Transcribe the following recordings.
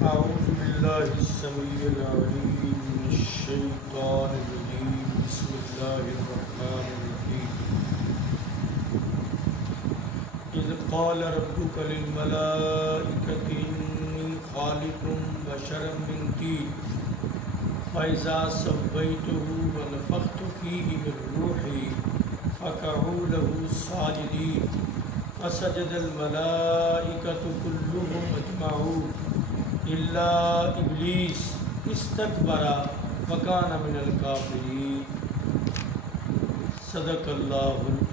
أعوذ بالله السميع العليم من الشيطان الرجيم بسم الله الرحمن الرحيم إذ قال ربك للملائكة إني خالق بشرا من طين فإذا سويته ونفخت فيه من روحي فقعوا له ساجدين فسجد الملائكة كلهم أجمعون إلا إبليس استكبر وكان من الكافرين صدق الله العظيم۔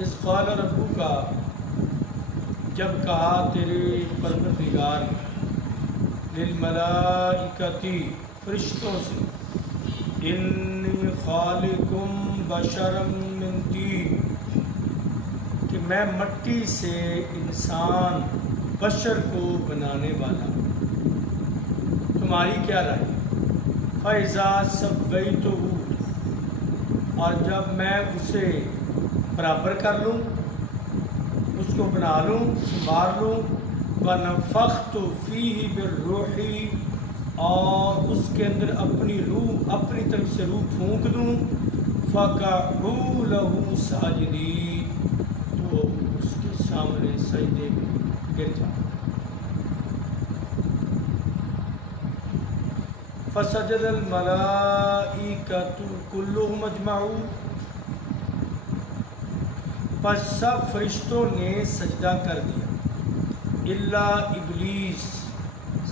اس قال ربک، جب کہا تیرے پروردگار نے، للملائکتی فرشتوں سے، انی خالق بشرا من طین، کہ میں مٹی سے انسان بشر کو بنانے والا ہوں، تمہاری کیا رائے؟ فَإِذَا سَوَّيْتُهُ، اور جب میں اسے برابر کر لوں، اس کو بنا لوں، سنوار لوں، وَنَفَخْتُ فِيهِ بِالرُّوحِ، اور اس کے اندر اپنی روح، اپنی طرف سے روح پھونک دوں، فَقَعُوا لَهُ سَاجِدِينَ، تو اس کے سامنے سجدے میں گر جاؤ۔ فَسَجَدَ الْمَلَائِكَةُ كُلُّهُمْ أَجْمَعُونَ، پس سب فرشتوں نے سجدہ کر دیا، الا ابلیس،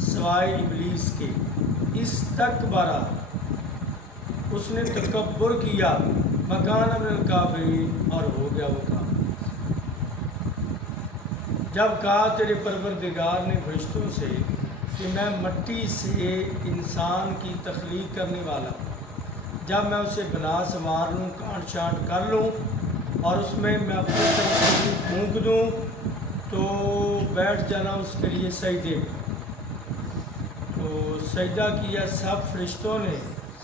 سوائے ابلیس کے، استکبر، اس نے تکبر کیا، وکان من الکافرین، اور ہو گیا وہ کافر۔ جب کہا تیرے پروردگار نے فرشتوں سے کہ میں مٹی سے انسان کی تخلیق کرنے والا ہوں، جب میں اسے بنا سنوار لوں، کاٹ چھانٹ کر لوں، اور اس میں اپنی طرف سے پھونک دوں، تو بیٹھ جانا اس کے لیے سجدے میں۔ تو سجدہ کیا سب فرشتوں نے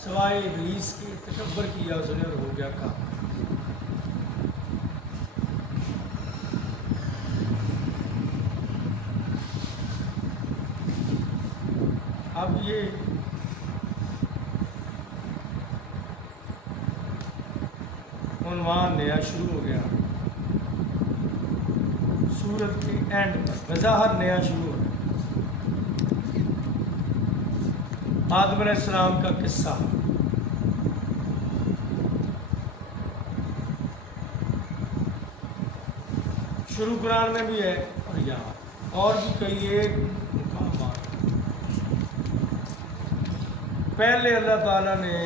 سوائے ابلیس کے، تکبر کیا اس نے اور ہو گیا کافر۔ اب یہ عنوان نیا شروع ہو گیا، سورت کے اینڈ پر وضاحت نیا شروع ہو گیا۔ آدم علیہ السلام کا قصہ، شروع قرآن میں بھی ہے اور یہاں اور بھی کئی ایک مقامات۔ پہلے اللہ تعالیٰ نے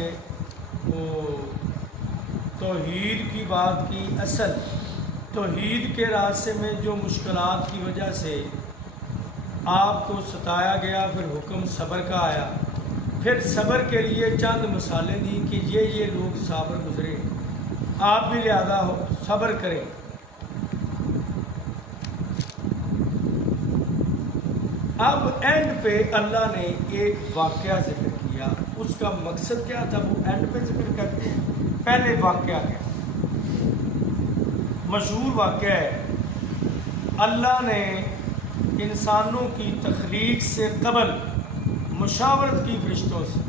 وہ توحید کی بات کی، اصل توحید کے راستے میں جو مشکلات کی وجہ سے آپ کو ستایا گیا، پھر حکم صبر کا آیا، پھر صبر کے لیے چند مثالیں دی کہ یہ لوگ صابر گزرے، آپ بھی لہذا صبر کریں۔ اب اینڈ پہ اللہ نے ایک واقعہ ذکر کیا، اس کا مقصد کیا تھا وہ اینڈ پہ ذکر کرتے ہیں۔ پہلے واقعہ کیا؟ مشہور واقعہ ہے، اللہ نے انسانوں کی تخلیق سے قبل مشاورت کی فرشتوں سے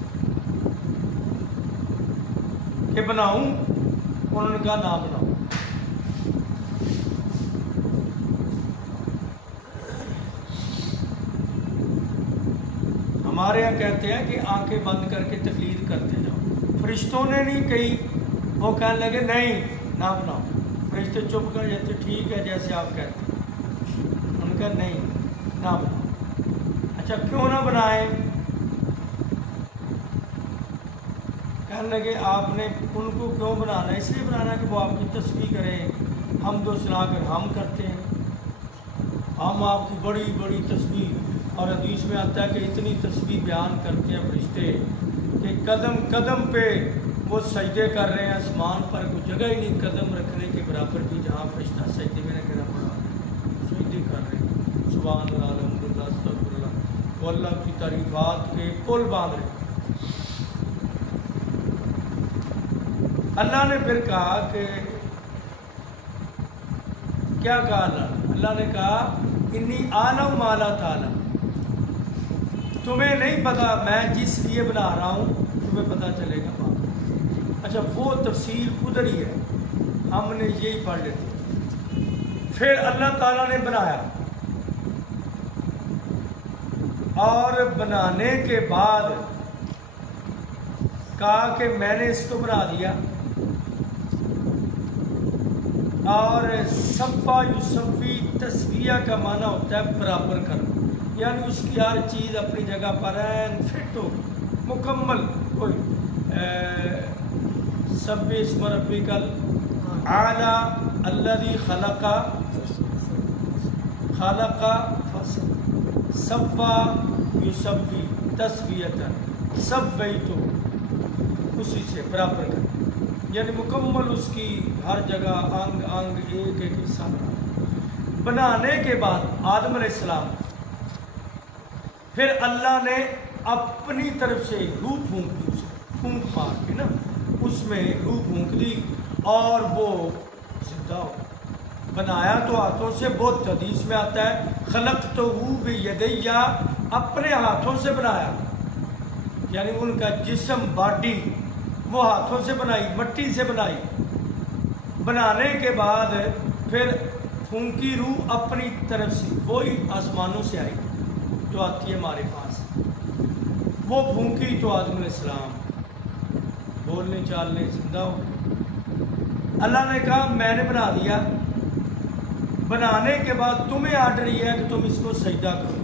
کہ بناؤں، انہوں نے کہا نہ بناؤں۔ ہمارے یہاں کہتے ہیں کہ آنکھیں بند کر کے تقلید کرتے جاؤ، فرشتوں نے نہیں کہی، وہ کہنے لگے نہیں نہ بناؤ، فرشتے چپ کر جاتے ٹھیک ہے جیسے آپ کہتے ہیں، ان کا نہیں نہ بناؤ۔ اچھا کیوں نہ بنائیں؟ کہنے لگے آپ نے ان کو کیوں بنانا؟ اس لیے بنانا کہ وہ آپ کی تسبیح کریں، حمد و ثنا کر ہم کرتے ہیں، ہم آپ کی بڑی بڑی تسبیح، اور حدیث میں آتا ہے کہ اتنی تسبیح بیان کرتے ہیں فرشتے کہ قدم قدم پہ وہ سجدے کر رہے ہیں، آسمان پر کوئی جگہ ہی نہیں قدم رکھنے کے برابر کی جہاں فرشتہ سجدے میں نہ کرا پڑا، سجدے کر رہے ہیں، سبحان اللہ، الحمدللہ، استغفر اللہ، وہ اللہ کی تعریفات کے پل باندھ رہے ہیں۔ اللہ نے پھر کہا کہ کیا کہا اللہ نے کہا انی عالم ما لا تعلم، تمہیں نہیں پتا میں جس لیے بنا رہا ہوں تمہیں پتا چلے گا بعد۔ اچھا وہ تفسیر ادھر ہی ہے، ہم نے یہی پڑھ لیتے ہیں۔ پھر اللہ تعالیٰ نے بنایا، اور بنانے کے بعد کہا کہ میں نے اس کو بنا دیا، اور صفا یصفی تسویہ کا معنی ہوتا ہے برابر کرنا، یعنی اس کی ہر چیز اپنی جگہ پر فٹ ہوگی، مکمل کوئی سبح اسم ربک الاعلی الذی خلق صفا یصفی تسویۃ سویت، اسی سے برابر کرنا، یعنی مکمل اس کی ہر جگہ انگ ایک ایک حصہ بنانے کے بعد آدم علیہ السلام، پھر اللہ نے اپنی طرف سے روح پھونک دی، پھونک مار کے نا اس میں روح پھونک دی، اور وہ زندہ ہو بنایا تو ہاتھوں سے، بہت حدیث میں آتا ہے خلقتہ بیدی، اپنے ہاتھوں سے بنایا، یعنی ان کا جسم باڈی وہ ہاتھوں سے بنائی، مٹی سے بنائی۔ بنانے کے بعد پھر پھونکی روح اپنی طرف سے، وہی آسمانوں سے آئی جو آتی ہے ہمارے پاس، وہ پھونکی تو آدم علیہ السلام بولنے چالنے زندہ ہو گئے۔ اللہ نے کہا میں نے بنا دیا، بنانے کے بعد تمہیں آرڈر یہ ہے کہ تم اس کو سجدہ کرو۔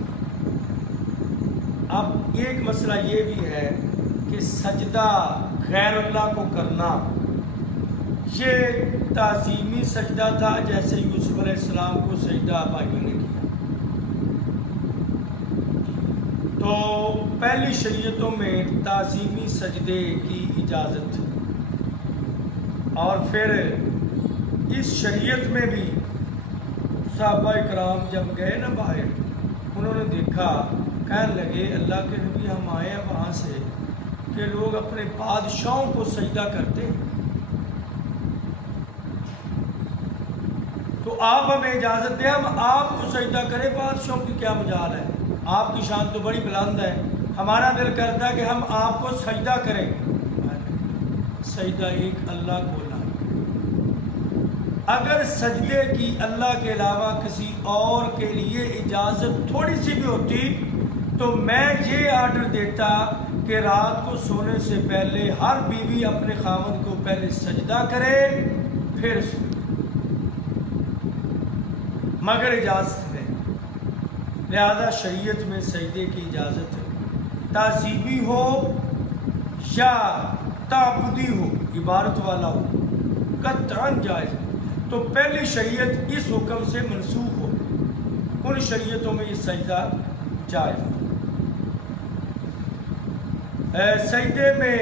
اب ایک مسئلہ یہ بھی ہے کہ سجدہ غیر اللہ کو کرنا یہ تعظیمی سجدہ تھا، جیسے یوسف علیہ السلام کو سجدہ بھائیوں نے کیا۔ تو پہلی شریعتوں میں تعظیمی سجدے کی اجازت تھی، اور پھر اس شریعت میں بھی صحابہ اکرام جب گئے نا باہر، انہوں نے دیکھا، کہنے لگے اللہ کے نبی ہم آئے ہیں وہاں سے کہ لوگ اپنے بادشاہوں کو سجدہ کرتے ہیں، تو آپ ہمیں اجازت دیں ہم آپ کو سجدہ کریں، بادشاہوں کی کیا مجال ہے، آپ کی شان تو بڑی بلند ہے، ہمارا دل کرتا ہے کہ ہم آپ کو سجدہ کریں۔ سجدہ ایک اللہ کو لا، اگر سجدے کی اللہ کے علاوہ کسی اور کے لیے اجازت تھوڑی سی بھی ہوتی تو میں یہ آرڈر دیتا کہ رات کو سونے سے پہلے ہر بیوی اپنے خاوند کو پہلے سجدہ کرے پھر سوئے، مگر اجازت نہیں، لہذا شریعت میں سجدے کی اجازت ہے، تعظیمی ہو یا تعبدی ہو، عبادت والا ہو، قطعاً جائز ہے۔ تو پہلی شریعت اس حکم سے منسوخ ہو، ان شریعتوں میں یہ سجدہ جائز ہے۔ سجدے میں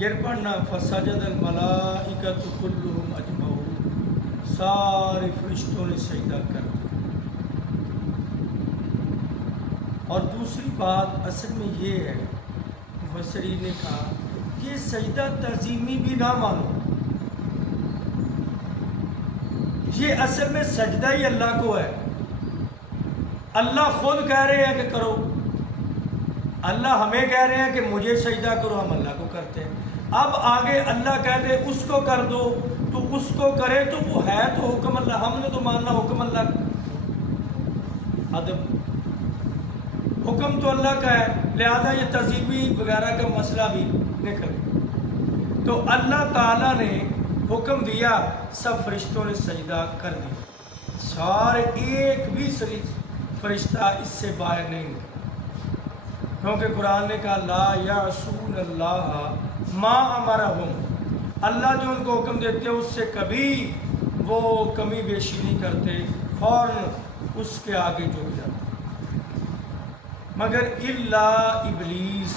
گر پڑنا، فسجد الملائکۃ کلھم اجمعون، سارے فرشتوں نے سجدہ کر دیا۔ اور دوسری بات اصل میں یہ ہے، مفسرین نے کہا یہ سجدہ تعظیمی بھی نہ مانو، یہ اصل میں سجدہ ہی اللہ کو ہے، اللہ خود کہہ رہے ہیں کہ کرو، اللہ ہمیں کہہ رہے ہیں کہ مجھے سجدہ کرو، ہم اللہ کو کرتے ہیں۔ اب آگے اللہ کہتے اس کو کر دو تو اس کو کرے، تو وہ ہے تو حکم اللہ، ہم نے تو ماننا حکم اللہ کا، ادب حکم تو اللہ کا ہے، لہذا یہ تعظیمی وغیرہ کا مسئلہ بھی نکل گیا۔ تو اللہ تعالیٰ نے حکم دیا، سب فرشتوں نے سجدہ کر دیا، سارے ایک بھی فرشتہ اس سے باہر نہیں نکلا، کیونکہ قرآن نے کہا لا یعصون اللہ ما امرہم، اللہ جو ان کو حکم دیتے ہیں اس سے کبھی وہ کمی بیشی نہیں کرتے، فوراً اس کے آگے جھک جاتے، مگر الا ابلیس،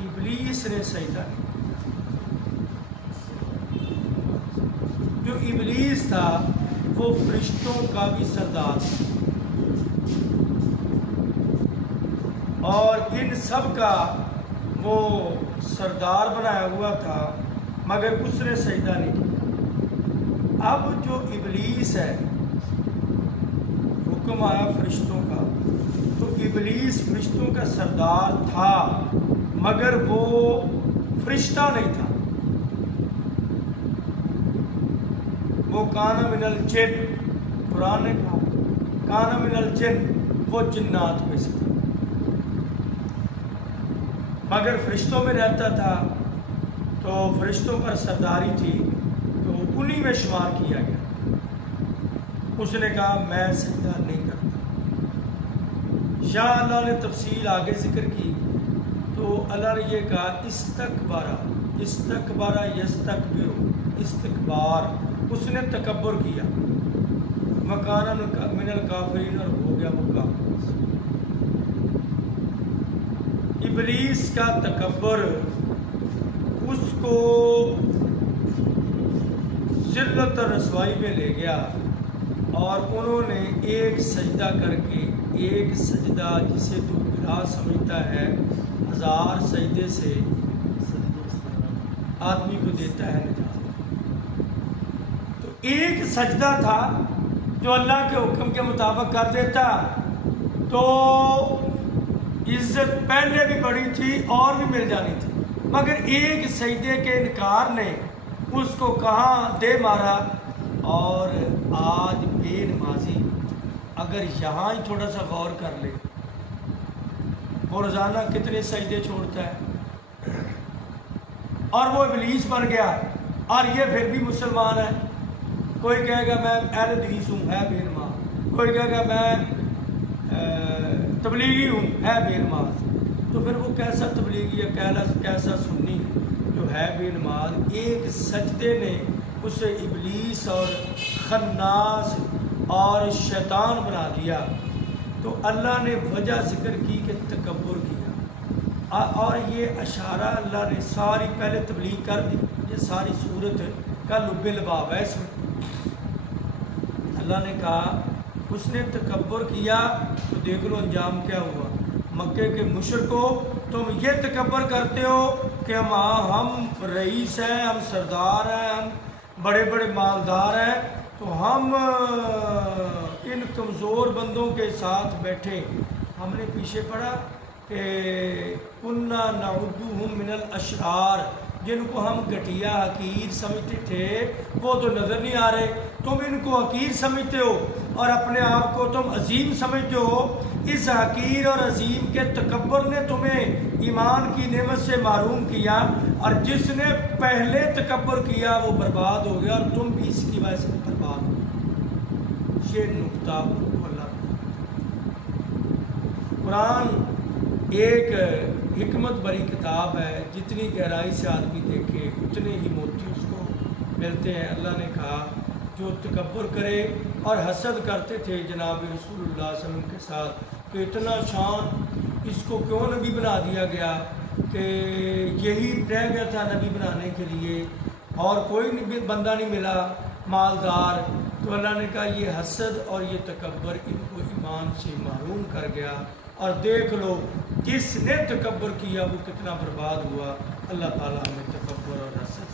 ابلیس نے سجدہ نہیں، جو ابلیس تھا وہ فرشتوں کا بھی سردار تھا اور ان سب کا وہ سردار بنایا ہوا تھا، مگر اس نے سجدہ نہیں کیا۔ اب جو ابلیس ہے، حکم آیا فرشتوں کا، تو ابلیس فرشتوں کا سردار تھا مگر وہ فرشتہ نہیں تھا، وہ کان من الجن، قرآن نے کہا کان من الجن، وہ جنات میں سے تھا، مگر فرشتوں میں رہتا تھا، تو فرشتوں پر سرداری تھی تو انہی میں شمار کیا گیا۔ اس نے کہا میں سجدہ نہیں کرتا۔ یا اللہ نے تفصیل آگے ذکر کی تو اللہ نے یہ کہا استکبارا یستکبرو، استکبار، اس نے تکبر کیا، وکان من الکافرین، اور ہو گیا وہ کافر۔ ابلیس کا تکبر اس کو ذلت اور رسوائی میں لے گیا، اور انہوں نے ایک سجدہ کر کے، ایک سجدہ جسے تو گناہ سمجھتا ہے 1000 سجدے سے آدمی کو دیتا ہے نجات، تو ایک سجدہ تھا جو اللہ کے حکم کے مطابق کر دیتا تو عزت پہلے بھی بڑی تھی اور بھی مل جانی تھی، مگر ایک سجدے کے انکار نے اس کو کہاں دے مارا۔ اور آج بے نمازی اگر یہاں ہی تھوڑا سا غور کر لے، وہ روزانہ کتنے سجدے چھوڑتا ہے، اور وہ ابلیس بن گیا، اور یہ پھر بھی مسلمان ہے۔ کوئی کہے گا میں اہل حدیث ہوں، ہے بے نماز، کوئی کہے گا میں تبلیغی ہوں، ہے بے نماز، تو پھر وہ کیسا تبلیغی ہے، کیسا سنی جو ہے بے نماز؟ ایک سجدے نے اسے ابلیس اور خناس اور شیطان بنا دیا۔ تو اللہ نے وجہ ذکر کی کہ تکبر کیا، اور یہ اشارہ اللہ نے ساری پہلے تبلیغ کر دی، یہ ساری صورت کا لب لباب ہے۔ اس میں اللہ نے کہا اس نے تکبر کیا، تو دیکھ لو انجام کیا ہوا۔ مکے کے مشرکو، تم یہ تکبر کرتے ہو کہ ہم رئیس ہیں، ہم سردار ہیں، ہم بڑے بڑے مالدار ہیں، تو ہم ان کمزور بندوں کے ساتھ بیٹھے۔ ہم نے پیچھے پڑھا کہ کُنَّا نَعُدُّهُم مِّنَ الْأَشْرَارِ، جن کو ہم گھٹیا حقیر سمجھتے تھے وہ تو نظر نہیں آ رہے، تم ان کو حقیر سمجھتے ہو اور اپنے آپ کو تم عظیم سمجھتے ہو۔ اس حقیر اور عظیم کے تکبر نے تمہیں ایمان کی نعمت سے محروم کیا، اور جس نے پہلے تکبر کیا وہ برباد ہو گیا، اور تم بھی اس کی وجہ سے برباد ہو گئے۔ یہ نقطہ اللہ قرآن ایک حکمت بری کتاب ہے، جتنی گہرائی سے آدمی دیکھے اتنے ہی موتی اس کو ملتے ہیں۔ اللہ نے کہا جو تکبر کرے، اور حسد کرتے تھے جناب رسول اللہ صلی اللہ علیہ وسلم کے ساتھ کہ اتنا شان اس کو کیوں نبی بنا دیا گیا، کہ یہی رہ گیا تھا نبی بنانے کے لیے اور کوئی بندہ نہیں ملا مالدار، تو اللہ نے کہا یہ حسد اور یہ تکبر ان کو ایمان سے محروم کر گیا، اور دیکھ لو جس نے تکبر کیا وہ کتنا برباد ہوا۔ اللہ تعالیٰ ہمیں تکبر اور حسد